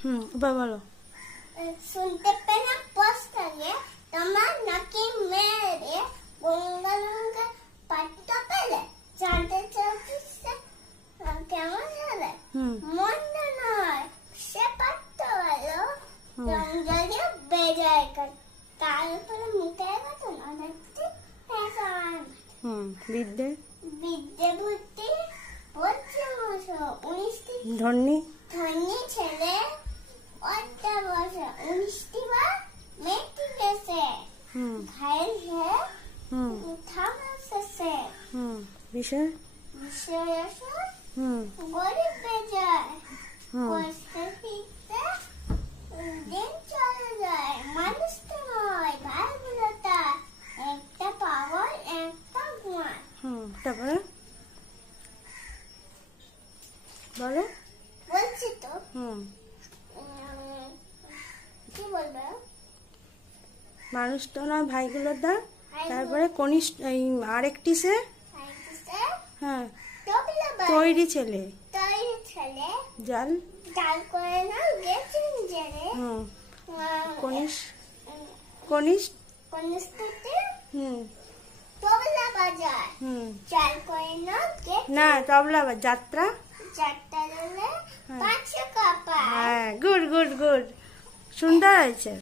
এবার বলো। শুনতে পেলাম পোস্টারে তোমার নাকি মেরে গঙ্গা গঙ্গা পাট্টা পেলে জানতে চাচ্ছি কেমন হলে মন্দ নয় সে পাট্টা হলো রঞ্জলে বেজায় কাল তার উপরে মুখে গেছে না দেখতে বিদ্যে বিদ্যে বুদ্ধি বলছে 19টি ধন্যী ছেলে 8টা বছর 19টি বার মেট্রিক গেছে ঘায়েল হয়ে থামা শেষে বিষয় গরিব বেজায় কষ্টে ফিরতে দিন চলে যায় মানুষ তো নয় ভাইগুলো তার একটা পাগল একটা গুয়ার তারপরে বলো। বলছি তো কি বলবে মানুষ তো নয় ভাইগুলোর দা তারপরে কনিষ্ঠ আরেকটি সে হ্যাঁ তৈরি ছেলে জাল করে না গেছেন জেনে কনিষ্ঠ তবলা বাজায় চাল করে না তবলা যাত্রা চারটা দলে 500 কাপা। হ্যাঁ গুড গুড গুড সুন্দর হয়েছে।